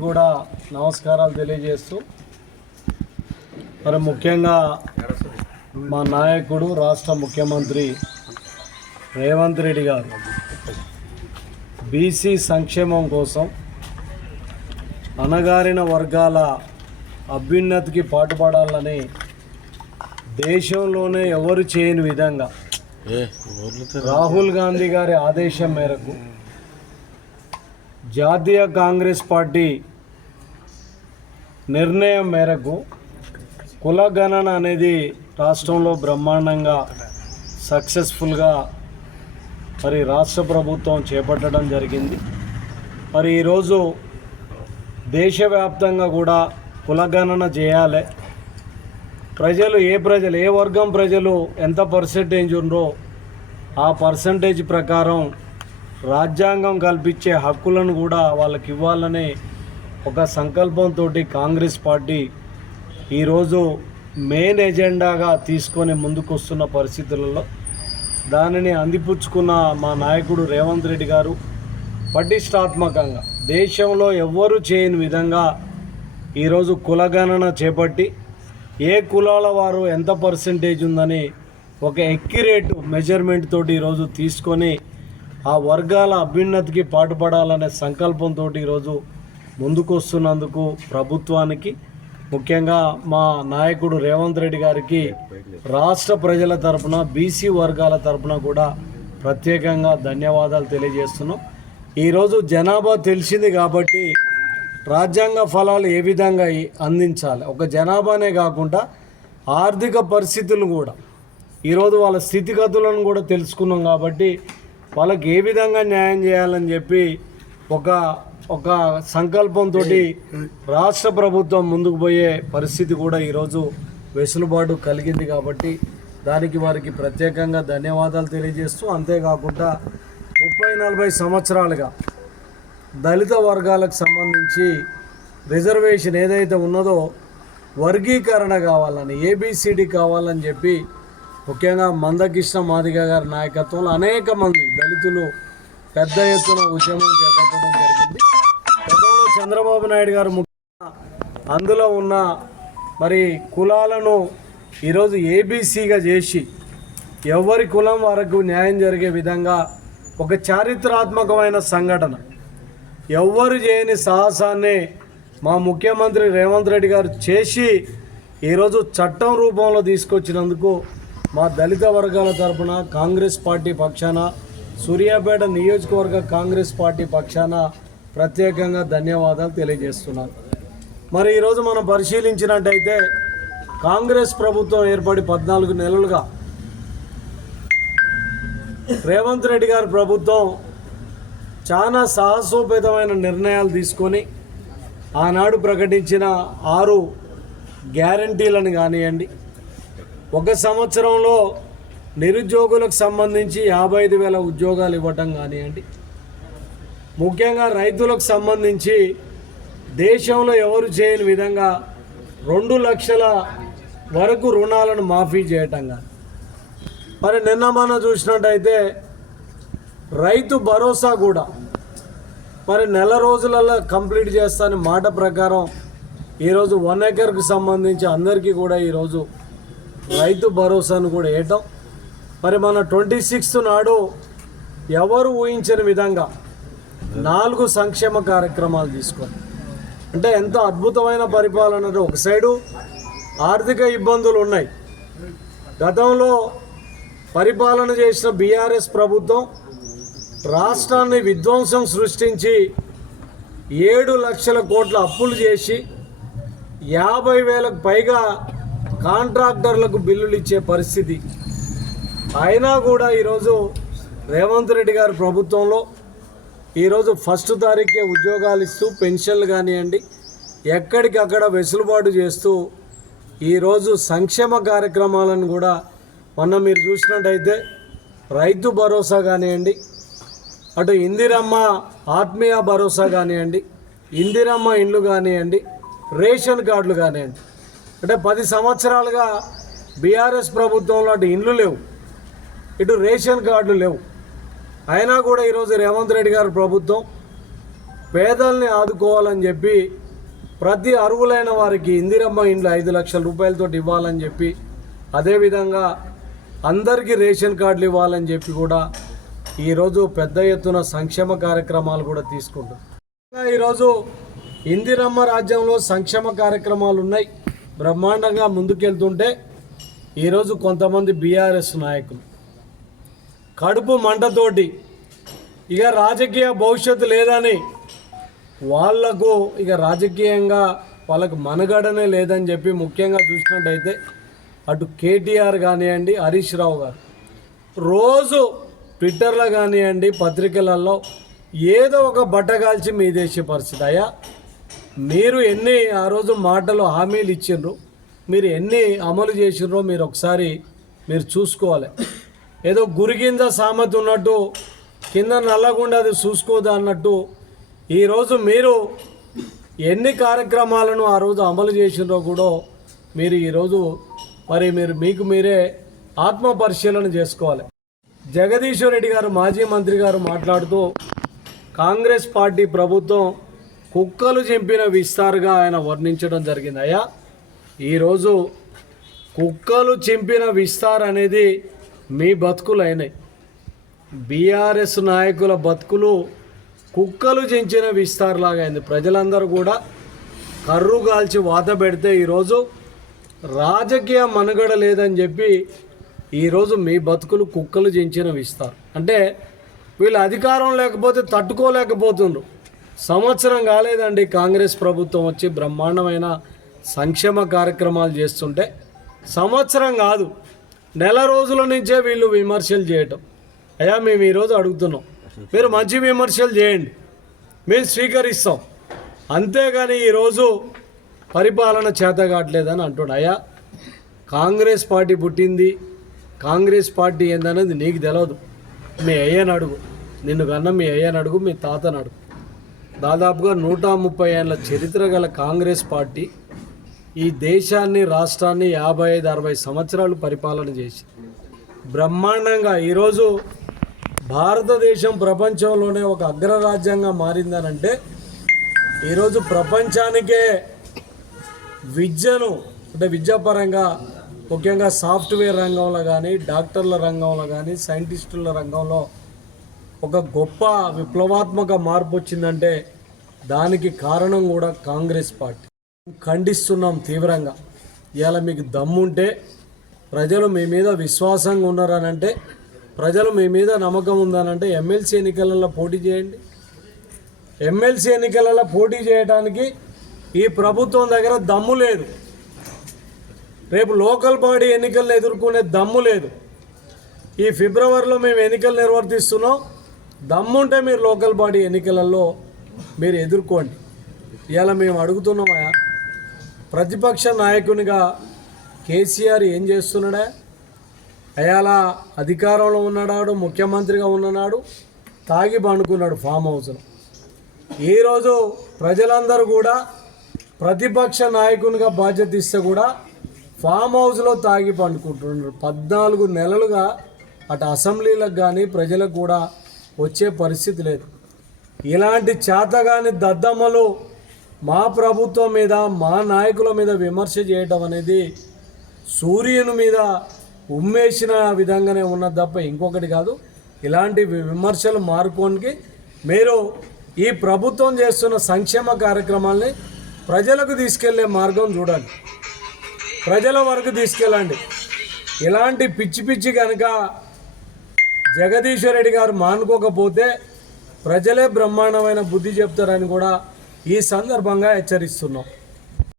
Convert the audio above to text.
కూడా నమస్కారాలు తెలియజేస్తూ మరి ముఖ్యంగా మా నాయకుడు రాష్ట్ర ముఖ్యమంత్రి రేవంత్ రెడ్డి గారు. బీసీ సంక్షేమం కోసం అణగారిన వర్గాల అభ్యున్నతికి పాటుపడాలని దేశంలోనే ఎవరు చేయని విధంగా రాహుల్ గాంధీ గారి ఆదేశం మేరకు జాతీయ కాంగ్రెస్ పార్టీ నిర్ణయం మేరకు కులగణన అనేది రాష్ట్రంలో బ్రహ్మాండంగా సక్సెస్ఫుల్గా మరి రాష్ట్ర ప్రభుత్వం చేపట్టడం జరిగింది. మరి ఈరోజు దేశవ్యాప్తంగా కూడా కులగణన చేయాలి. ప్రజలు ఏ ప్రజలు ఏ వర్గం ప్రజలు ఎంత పర్సెంటేజ్ ఉందో ఆ పర్సంటేజ్ ప్రకారం రాజ్యాంగం కల్పించే హక్కులను కూడా వాళ్ళకి ఇవ్వాలనే ఒక సంకల్పంతో కాంగ్రెస్ పార్టీ ఈరోజు మెయిన్ ఎజెండాగా తీసుకొని ముందుకొస్తున్న పరిస్థితులలో దానిని అందిపుచ్చుకున్న మా నాయకుడు రేవంత్ రెడ్డి గారు పటిష్టాత్మకంగా దేశంలో ఎవ్వరూ చేయని విధంగా ఈరోజు కులగణన చేపట్టి ఏ కులాల వారు ఎంత పర్సంటేజ్ ఉందని ఒక ఎక్యురేట్ మెజర్మెంట్ తోటి ఈరోజు తీసుకొని ఆ వర్గాల అభ్యున్నతికి పాటుపడాలనే సంకల్పంతో ఈరోజు ముందుకు వస్తున్నందుకు ప్రభుత్వానికి ముఖ్యంగా మా నాయకుడు రేవంత్ రెడ్డి గారికి రాష్ట్ర ప్రజల తరపున బీసీ వర్గాల తరపున కూడా ప్రత్యేకంగా ధన్యవాదాలు తెలియజేస్తున్నాం. ఈరోజు జనాభా తెలిసింది కాబట్టి రాజ్యాంగ ఫలాలు ఏ విధంగా అందించాలి? ఒక జనాభానే కాకుండా ఆర్థిక పరిస్థితులు కూడా. ఈరోజు వాళ్ళ స్థితిగతులను కూడా తెలుసుకున్నాం కాబట్టి వాళ్ళకి ఏ విధంగా న్యాయం చేయాలని చెప్పి ఒక ఒక సంకల్పంతో రాష్ట్ర ప్రభుత్వం ముందుకు పోయే పరిస్థితి కూడా ఈరోజు వెసులుబాటు కలిగింది కాబట్టి దానికి వారికి ప్రత్యేకంగా ధన్యవాదాలు తెలియజేస్తూ అంతేకాకుండా ముప్పై నలభై సంవత్సరాలుగా దళిత వర్గాలకు సంబంధించి రిజర్వేషన్ ఏదైతే ఉన్నదో వర్గీకరణ కావాలని ఏబిసిడి కావాలని చెప్పి ముఖ్యంగా మందకృష్ణ మాదిగ గారి నాయకత్వంలో అనేక మంది దళితులు పెద్ద ఎత్తున ఉద్యమం చేపట్టడం జరిగింది. గతంలో చంద్రబాబు నాయుడు గారు ముఖ్యంగా అందులో ఉన్న మరి కులాలను ఈరోజు ఏబీసీగా చేసి ఎవరి కులం వరకు న్యాయం జరిగే విధంగా ఒక చారిత్రాత్మకమైన సంఘటన. ఎవ్వరు చేయని సాహసాన్ని మా ముఖ్యమంత్రి రేవంత్ రెడ్డి గారు చేసి ఈరోజు చట్టం రూపంలో తీసుకొచ్చినందుకు మా దళిత వర్గాల తరఫున కాంగ్రెస్ పార్టీ పక్షాన సూర్యాపేట నియోజకవర్గ కాంగ్రెస్ పార్టీ పక్షాన ప్రత్యేకంగా ధన్యవాదాలు తెలియజేస్తున్నాను. మరి ఈరోజు మనం పరిశీలించినట్టయితే కాంగ్రెస్ ప్రభుత్వం ఏర్పడి పద్నాలుగు నెలలుగా రేవంత్ రెడ్డి గారి ప్రభుత్వం చాలా సాహసోపేతమైన నిర్ణయాలు తీసుకొని ఆనాడు ప్రకటించిన ఆరు గ్యారంటీలను కానివ్వండి ఒక సంవత్సరంలో నిరుద్యోగులకు సంబంధించి యాభై ఐదు వేల ఉద్యోగాలు ఇవ్వటం కానివ్వండి ముఖ్యంగా రైతులకు సంబంధించి దేశంలో ఎవరు చేయని విధంగా రెండు లక్షల వరకు రుణాలను మాఫీ చేయటం మరి నిన్న మనం చూసినట్టయితే రైతు భరోసా కూడా. మరి నెల రోజులలో కంప్లీట్ చేస్తాని మాట ప్రకారం ఈరోజు వన్ ఎకర్కు సంబంధించి అందరికీ కూడా ఈరోజు రైతు భరోసాను కూడా వేయటం. మరి మన ట్వంటీ సిక్స్త్ నాడు ఎవరు ఊహించని విధంగా నాలుగు సంక్షేమ కార్యక్రమాలు తీసుకొని అంటే ఎంతో అద్భుతమైన పరిపాలన ఒక సైడు ఆర్థిక ఇబ్బందులు ఉన్నాయి. గతంలో పరిపాలన చేసిన బీఆర్ఎస్ ప్రభుత్వం రాష్ట్రాన్ని విధ్వంసం సృష్టించి ఏడు లక్షల కోట్ల అప్పులు చేసి యాభై వేలకు పైగా కాంట్రాక్టర్లకు బిల్లులు ఇచ్చే పరిస్థితి. అయినా కూడా ఈరోజు రేవంత్ రెడ్డి గారి ప్రభుత్వంలో ఈరోజు ఫస్ట్ తారీఖే ఉద్యోగాలు ఇస్తూ పెన్షన్లు కానివ్వండి ఎక్కడికక్కడ వెసులుబాటు చేస్తూ ఈరోజు సంక్షేమ కార్యక్రమాలను కూడా మొన్న మీరు చూసినట్టయితే రైతు భరోసా కానివ్వండి అటు ఇందిరమ్మ ఆత్మీయ భరోసా కానివ్వండి ఇందిరమ్మ ఇండ్లు కానివ్వండి రేషన్ కార్డులు కానివ్వండి. అంటే పది సంవత్సరాలుగా బీఆర్ఎస్ ప్రభుత్వంలో అటు ఇండ్లు లేవు ఇటు రేషన్ కార్డులు లేవు. అయినా కూడా ఈరోజు రేవంత్ రెడ్డి గారు ప్రభుత్వం పేదల్ని ఆదుకోవాలని చెప్పి ప్రతి అరువులైన వారికి ఇందిరమ్మ ఇండ్లు ఐదు లక్షల రూపాయలతో ఇవ్వాలని చెప్పి అదేవిధంగా అందరికీ రేషన్ కార్డులు ఇవ్వాలని చెప్పి కూడా ఈరోజు పెద్ద ఎత్తున సంక్షేమ కార్యక్రమాలు కూడా తీసుకుంటాం ఈరోజు ఇందిరమ్మ రాజ్యంలో సంక్షేమ కార్యక్రమాలు ఉన్నాయి. బ్రహ్మాండంగా ముందుకెళ్తుంటే ఈరోజు కొంతమంది బీఆర్ఎస్ నాయకులు. కడుపు మంటతోటి ఇక రాజకీయ భవిష్యత్తు లేదని వాళ్ళకు ఇక రాజకీయంగా వాళ్ళకు మనగడనే లేదని చెప్పి ముఖ్యంగా చూసినట్టయితే అటు కేటీఆర్ కానివ్వండి హరీష్ రావు గారు. రోజు ట్విట్టర్లో కానివ్వండి పత్రికలలో ఏదో ఒక బట్టగాల్చి మీ దేశ పరిస్థితి. అయ్యా మీరు ఎన్ని ఆ రోజు మాటలు హామీలు ఇచ్చిండ్రు? మీరు ఎన్ని అమలు చేసిండ్రో మీరు ఒకసారి మీరు చూసుకోవాలి. ఏదో గురి కింద సామెత ఉన్నట్టు కింద నల్లగుండా అది చూసుకోదా అన్నట్టు ఈరోజు మీరు ఎన్ని కార్యక్రమాలను ఆ రోజు అమలు చేసినో కూడా మీరు ఈరోజు మరి మీరు మీకు మీరే ఆత్మ పరిశీలన చేసుకోవాలి. జగదీశ్వర్ రెడ్డి గారు మాజీ మంత్రి గారు మాట్లాడుతూ కాంగ్రెస్ పార్టీ ప్రభుత్వం కుక్కలు చింపిన విస్తారుగా ఆయన వర్ణించడం జరిగింది. అయ్యా ఈరోజు కుక్కలు చింపిన విస్తార్ అనేది మీ బతుకులు అయినాయి బీఆర్ఎస్ నాయకుల బతుకులు కుక్కలు చించిన విస్తారులాగా అయింది. ప్రజలందరూ కూడా కర్రు కాల్చి వాత పెడితే ఈరోజు రాజకీయ మనుగడ లేదని చెప్పి ఈరోజు మీ బతుకులు కుక్కలు చెంచినవి ఇస్తారు అంటే వీళ్ళు అధికారం లేకపోతే తట్టుకోలేకపోతుండ్రు. సంవత్సరం కాలేదండి కాంగ్రెస్ ప్రభుత్వం వచ్చి బ్రహ్మాండమైన సంక్షేమ కార్యక్రమాలు చేస్తుంటే. సంవత్సరం కాదు నెల రోజుల నుంచే వీళ్ళు విమర్శలు చేయటం. అయ్యా మేము ఈరోజు అడుగుతున్నాం. మీరు మంచి విమర్శలు చేయండి. మేము స్వీకరిస్తాం. అంతేగాని ఈరోజు పరిపాలన చేత కావట్లేదని అంటున్నాడు అయ్యా కాంగ్రెస్ పార్టీ పుట్టింది. కాంగ్రెస్ పార్టీ ఏందనేది నీకు తెలియదు మీ అయ్యని అడుగు. నిన్ను కన్నా మీ అయ్యని అడుగు మీ తాతని అడుగు. దాదాపుగా నూట ముప్పై ఏళ్ళ చరిత్ర గల కాంగ్రెస్ పార్టీ ఈ దేశాన్ని రాష్ట్రాన్ని యాభై ఐదు అరవై సంవత్సరాలు పరిపాలన చేసి. బ్రహ్మాండంగా ఈరోజు భారతదేశం ప్రపంచంలోనే ఒక అగ్రరాజ్యంగా మారిందనంటే ఈరోజు ప్రపంచానికే విద్యను అంటే విద్యాపరంగా ముఖ్యంగా సాఫ్ట్వేర్ రంగంలో కానీ డాక్టర్ల రంగంలో కానీ సైంటిస్టుల రంగంలో ఒక గొప్ప విప్లవాత్మక మార్పు వచ్చిందంటే దానికి కారణం కూడా కాంగ్రెస్ పార్టీ. ఖండిస్తున్నాం తీవ్రంగా. ఇవాళ మీకు దమ్ముంటే ప్రజలు మీ మీద విశ్వాసంగా ఉన్నారనంటే ప్రజలు మీ మీద నమ్మకం ఉందనంటే ఎమ్మెల్సీ ఎన్నికలలో పోటీ చేయండి. ఎమ్మెల్సీ ఎన్నికలలో పోటీ చేయడానికి ఈ ప్రభుత్వం దగ్గర దమ్ము లేదు. రేపు లోకల్ బాడీ ఎన్నికలను ఎదుర్కొనే దమ్ము లేదు. ఈ ఫిబ్రవరిలో మేము ఎన్నికలు నిర్వర్తిస్తున్నాం. దమ్ముంటే మీరు లోకల్ బాడీ ఎన్నికలలో మీరు ఎదుర్కోండి. ఇలా మేము అడుగుతున్నామయా ప్రతిపక్ష నాయకునిగా కేసీఆర్ ఏం చేస్తున్నాడా? అయాలా అధికారంలో ఉన్నాడు ముఖ్యమంత్రిగా ఉన్ననాడు తాగి పండుకున్నాడు ఫామ్ హౌస్లో ఈరోజు ప్రజలందరూ కూడా ప్రతిపక్ష నాయకునిగా బాధ్యత ఇస్తే కూడా ఫామ్ హౌస్లో తాగి పండుకుంటున్నారు. పద్నాలుగు నెలలుగా అటు అసెంబ్లీలకు కానీ ప్రజలకు కూడా వచ్చే పరిస్థితి లేదు. ఇలాంటి చేతగాని దద్దమ్మలు మా ప్రభుత్వం మీద మా నాయకుల మీద విమర్శ చేయడం అనేది సూర్యుని మీద ఉమ్మేసిన విధంగానే ఉన్నది తప్ప ఇంకొకటి కాదు. ఇలాంటి విమర్శలు మారుకోనికి మీరు ఈ ప్రభుత్వం చేస్తున్న సంక్షేమ కార్యక్రమాల్ని ప్రజలకు తీసుకెళ్ళే మార్గం చూడండి ప్రజల వరకు తీసుకెళ్ళండి. ఇలాంటి పిచ్చి పిచ్చి కనుక జగదీశ్వర్ రెడ్డి గారు మానుకోకపోతే ప్రజలే బ్రహ్మాండమైన బుద్ధి చెప్తారని కూడా ఈ సందర్భంగా హెచ్చరిస్తున్నాం.